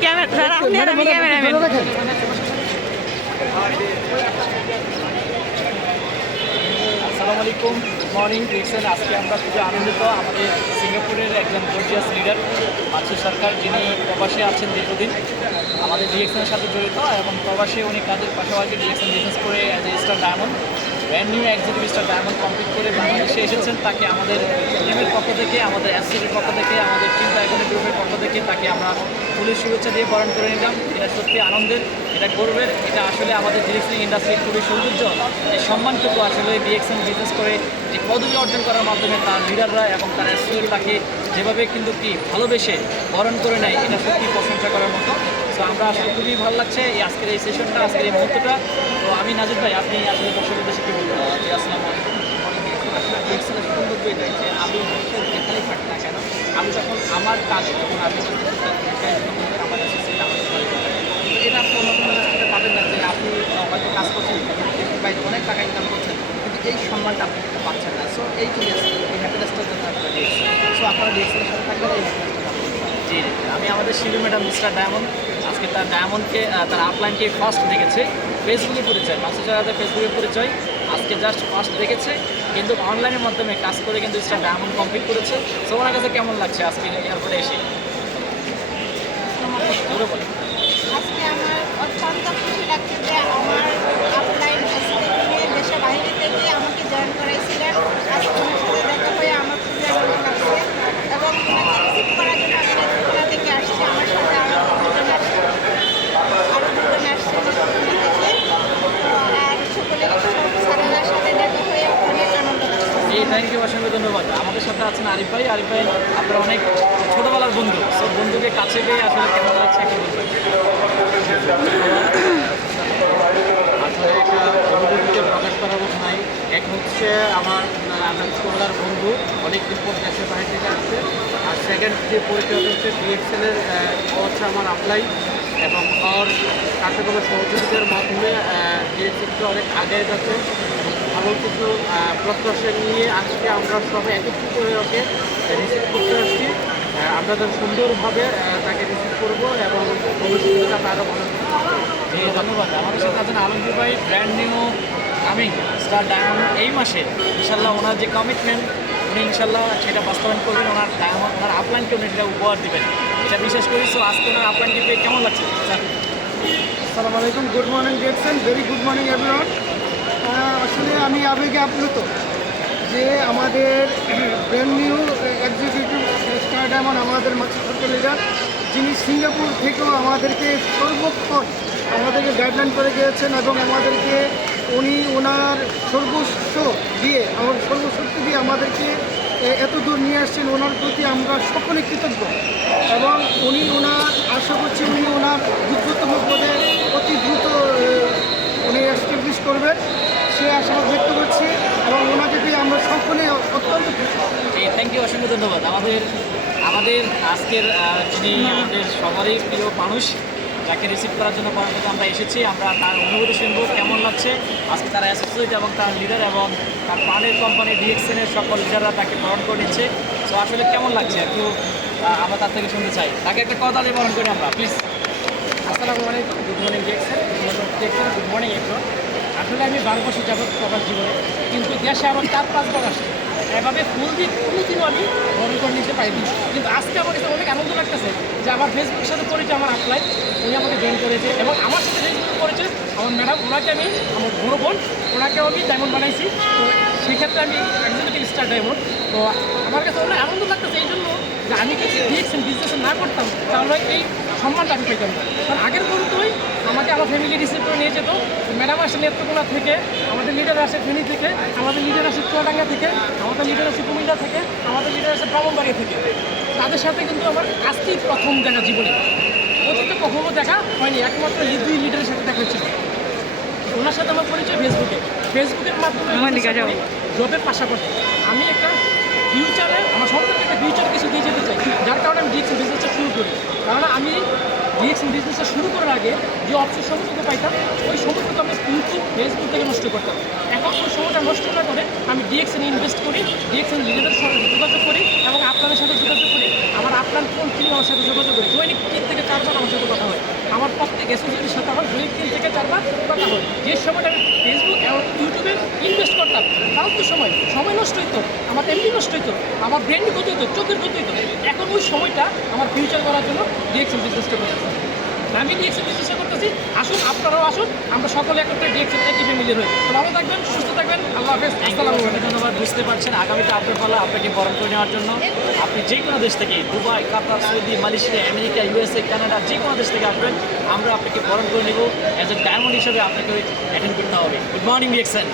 Camera, sarap niya na may camera namin. আসসালামু আলাইকুম morning দেখছেন আজকে আমরা খুবই আনন্দিত। আমাদের সিঙ্গাপুরের একজন গর্জিয়াস লিডার মাসুদ সরকার যিনি প্রবাসে আছেন দীর্ঘদিন। আমাদের ডিএক্সেনের সাথে জড়িত এবং প্রবাসে উনি কাজের পাশাপাশি ডিএক্সেন বিজনেস করে diamond brand new executive star diamond complete করে বাংলাদেশে এসেছেন। তাকে আমাদের টিমের পক্ষ থেকে, আমাদের অ্যাসিডের পক্ষ থেকে, আমাদের টিম টাইগনের গ্রুপের পক্ষ থেকে তাকে আমরা ফুলের শুভেচ্ছা দিয়ে বরণ করে নিলাম। এটা সত্যি আনন্দের, এটা গর্বের, এটা আসলে আমাদের ডিএক্সিং ইন্ডাস্ট্রির খুবই সৌন্দর্য। এই সম্মানটুকু আসলে ডিএক্সএন বিজনেস করে যে পদবি অর্জন করার মাধ্যমে তার লিডাররা এবং তার অ্যাসোসিয়েট তাকে যেভাবে কিন্তু কি ভালোবেসে বরণ করে নেয়, এটা সত্যি প্রশংসা করার মতো। তো আমরা আসলে খুবই ভালো লাগছে এই আজকের এই সেশনটা আজকের এই মুহূর্তটা। তো আমি নাজিদ ভাই আপনি আসলে দর্শকের উদ্দেশ্যে কী বলবেন? জি আসসালামু আলাইকুম সৌন্দর্য এটাই যে আমি যেখানেই থাকি না কেন আমি যখন আমার কাজ যখন আমি আমার অ্যাসোসিয়েট আমার এটা আপনি অন্য কোনো পাবেন না যে আপনি হয়তো কাজ করছেন বাইরে অনেক টাকা ইনকাম করছেন কিন্তু এই সম্মানটা আপনি পাচ্ছেন না। সো এই যে এই হ্যাপিনেসটার জন্য আপনারা সো আপনারা ডিএক্সেলের সাথে এই হ্যাপিনেসটা জি। আমি আমাদের শিলু ম্যাডাম মিস্টার ডায়মন্ড আজকে তার ডায়মন্ডকে তার আপলাইনকে ফার্স্ট দেখেছে। ফেসবুকে পরিচয় মাসুদ হাজার ফেসবুকে পরিচয়। আজকে জাস্ট ফার্স্ট দেখেছে। কিন্তু অনলাইনের মাধ্যমে কাজ করে কিন্তু স্টার ডায়মন্ড কমপ্লিট করেছে। সো ওনার কাছে কেমন লাগছে আজকে এয়ারপোর্টে এসে? আজকে আমার অত্যন্ত খুশি লাগছে যে আমার আপলাইন নিয়ে দেশের বাইরে থেকে আমাকে জয়েন করাইছিলেন আজকে ওনার সাথে দেখা হয়ে আমার খুবই আনন্দ লাগছে এবং ওনাকে রিসিভ করার জন্য আমি নেত্রকোনা থেকে আসছি আমার সাথে আরও দুজন আসছে আরও দুজন আসছে নেত্রকোনা থেকে আর সকলে স্যারের সাথে দেখা হয়ে অনেক আনন্দ লাগছে জি থ্যাংক ইউ অসংখ্য ধন্যবাদ। আমাদের সাথে আছেন আরিফ ভাই। আরিফ ভাই, আপনার অনেক ছোটোবেলার বন্ধু। সব বন্ধুকে কাছে পেয়ে আসলে কেমন লাগছে একটু বলবেন আসলে এটা অনুভূতিতে প্রকাশ করার মতো নাই। এক হচ্ছে আমার আমার ছোটবেলার বন্ধু, অনেকদিন পর দেশের বাইরে থেকে আসছে। আর সেকেন্ড যে পরিচয় হচ্ছে ডিএক্সেলের ও হচ্ছে আমার আপ্লাই। এবং ওর কার্যক্রমের সহযোগিতার মাধ্যমে ডিএক্সেলকে অনেক আগে যাচ্ছে। ভালো কিছু প্রত্যাশা নিয়ে আজকে আমরা সবাই একত্রিত হয়ে ওকে রিসিভ করতে আসছি। আমরা যেন সুন্দরভাবে তাকে রিসিভ করব এবং ভবিষ্যতে তাকে আরও ভালো। জি ধন্যবাদ। আমাদের সাথে আছেন আলমগীর ভাই brand new coming star diamond এই মাসে। ইনশাল্লাহ ওনার যে কমিটমেন্ট উনি ইনশাল্লাহ সেটা বাস্তবায়ন করবেন ওনার ডায়মন্ড ওনার আপলাইনকে উনি সেটা উপহার দেবেন। এটা বিশেষ করি সো আজকে ওনার আপলাইনকে পেয়ে কেমন লাগছে স্যার? আসসালামু আলাইকুম। Good morning direction very good morning everyone আসলে আমি আবেগে আপ্লুত যে আমাদের brand new executive star diamond আমাদের মাতৃ লিডার যিনি সিঙ্গাপুর থেকেও আমাদেরকে সর্বক্ষণ আমাদেরকে গাইডলাইন করে গিয়েছেন এবং আমাদেরকে উনি ওনার সর্বস্ব দিয়ে, আমার সর্বশক্তি দিয়ে আমাদেরকে এত দূর নিয়ে আসছেন। ওনার প্রতি আমরা সকলে কৃতজ্ঞ এবং উনি ওনার আশা করছি উনি ওনার যোগ্যতম পদে অতি দ্রুত উনি এস্টাবলিশ করবেন। সে আশাবাদ ব্যক্ত করছি এবং ওনাকে পেয়ে আমরা সকলে অত্যন্ত খুশি। জি থ্যাংক ইউ অসংখ্য ধন্যবাদ। আমাদের আমাদের আজকের যিনি আমাদের সবারই প্রিয় মানুষ যাকে রিসিভ করার জন্য পরামর্শ আমরা এসেছি আমরা তার অনুভূতি শুনব কেমন লাগছে? আজকে তার অ্যাসোসিয়েট এবং তার লিডার এবং তার পানের কোম্পানি ডিএক্সএনের সকল লিডাররা তাকে বরণ করে নিচ্ছে। তো আসলে কেমন লাগছে? একটু আমরা তার থেকে শুনতে চাই। তাকে একটা কথা দিয়ে বরণ করি আমরা প্লিজ আসসালামু আলাইকুম। গুড মর্নিং দেখছেন গুড মর্নিং একজন আসলে আমি বারো বছর যাবৎ প্রবাস জীবনে, কিন্তু দেশে আমার চার পাঁচবার আসছে এভাবে ফুল দিয়ে কোনোদিনও আমি বরণ করে নিতে পারিনি কিন্তু আজকে আমার কাছে অনেক আনন্দ লাগতেছে যে আমার ফেসবুকের সাথে পরিচয় আমার আপলাই উনি আমাকে জয়েন করেছে এবং আমার সাথে ফেসবুকে করেছে আমার ম্যাডাম ওনাকে আমি, আমার বড় বোন, ওনাকেও আমি ডায়মন্ড বানাইছি। তো সেক্ষেত্রে আমি একজনকে স্টার ডায়মন্ড তো আমার কাছে অনেক আনন্দ লাগতেছে এই জন্য যে আমি কিছু ডিএক্সএন বিজনেস না করতাম, তাহলে এই সম্মানটা আমি পেতাম কারণ আগের পর্যন্তই আমাকে আমার ফ্যামিলি রিসিভ করে নিয়ে যেত। ম্যাডাম আসে নেত্রকোনা থেকে আমাদের লিডার আসে ফেনী থেকে আমাদের লিডার আসে চুয়াডাঙ্গা থেকে আমাদের লিডার আসে কুমিল্লা থেকে আমাদের লিডার আসে ব্রাহ্মণবাড়িয়া থেকে। তাদের সাথে কিন্তু আমার আজকেই প্রথম দেখা জীবনে। অতীতে কখনো দেখা হয়নি একমাত্র এই দুই লিডারের সাথে দেখা হয়েছিল। ওনার সাথে আমার পরিচয় ফেসবুকে ফেসবুকের মাধ্যমে। জবের পাশাপাশি আমি একটা ফিউচারে আমার সম্পর্কে একটা ফিউচার কিছু দিয়ে যেতে চাই। যার কারণে আমি ডিএক্সএন বিজনেসটা শুরু করি। কারণ আমি ডিএক্সএন বিজনেসটা শুরু করার আগে যে অপশন সময়টুকু পাইতাম, ওই সময়টুকু আমরা ইউটিউব ফেসবুক থেকে নষ্ট করতাম। এখন ওই সময়টা নষ্ট আমি ডিএক্সএন ইনভেস্ট করি ডিএক্সএন লিডারের সাথে যোগাযোগ করি এবং আপনাদের সাথে যোগাযোগ করি। আমার আপনার ফোন তিনি আমার সাথে যোগাযোগ করি দৈনিক তিন থেকে চারবার আমার সাথে কথা হয়। আমার প্রত্যেক অ্যাসোসিয়েটের সাথে আমার দৈনিক তিন থেকে চারবার কথা হয়। যে সময়টা আমি ফেসবুক এবং ইউটিউবে ইনভেস্ট করতাম ফালতু সময়। সময় নষ্ট হইতো, আমার এমনি নষ্ট হইতো, আমার ব্রেন ক্ষতি হতো চোখের ক্ষতি হতো এখন ওই সময়টা আমার ফিউচার করার জন্য ডিএক্সএন বিজনেসটা করতেছি আমি ডিএক্সএন বিজনেসটা করতেছি আসুন আপনারাও আসুন। আমরা সকলে একত্রে ডিএক্সএন একই ফ্যামিলির হয়ে। তো ভালো থাকবেন সুস্থ থাকবেন। আল্লাহ হাফেজ। আসসালামু ধন্যবাদ। বুঝতে পারছেন আগামীতে আপনার পালা আপনাকে বরণ করে নেওয়ার জন্য। আপনি যে কোনো দেশ থেকে Dubai Qatar Saudi Malaysia America USA Canada যে কোনো দেশ থেকে আসবেন আমরা আপনাকে বরণ করে নেব। অ্যাজ এ ডায়মন্ড হিসেবে আপনাকে অ্যাটেন্ড করতে হবে। Good morning reaction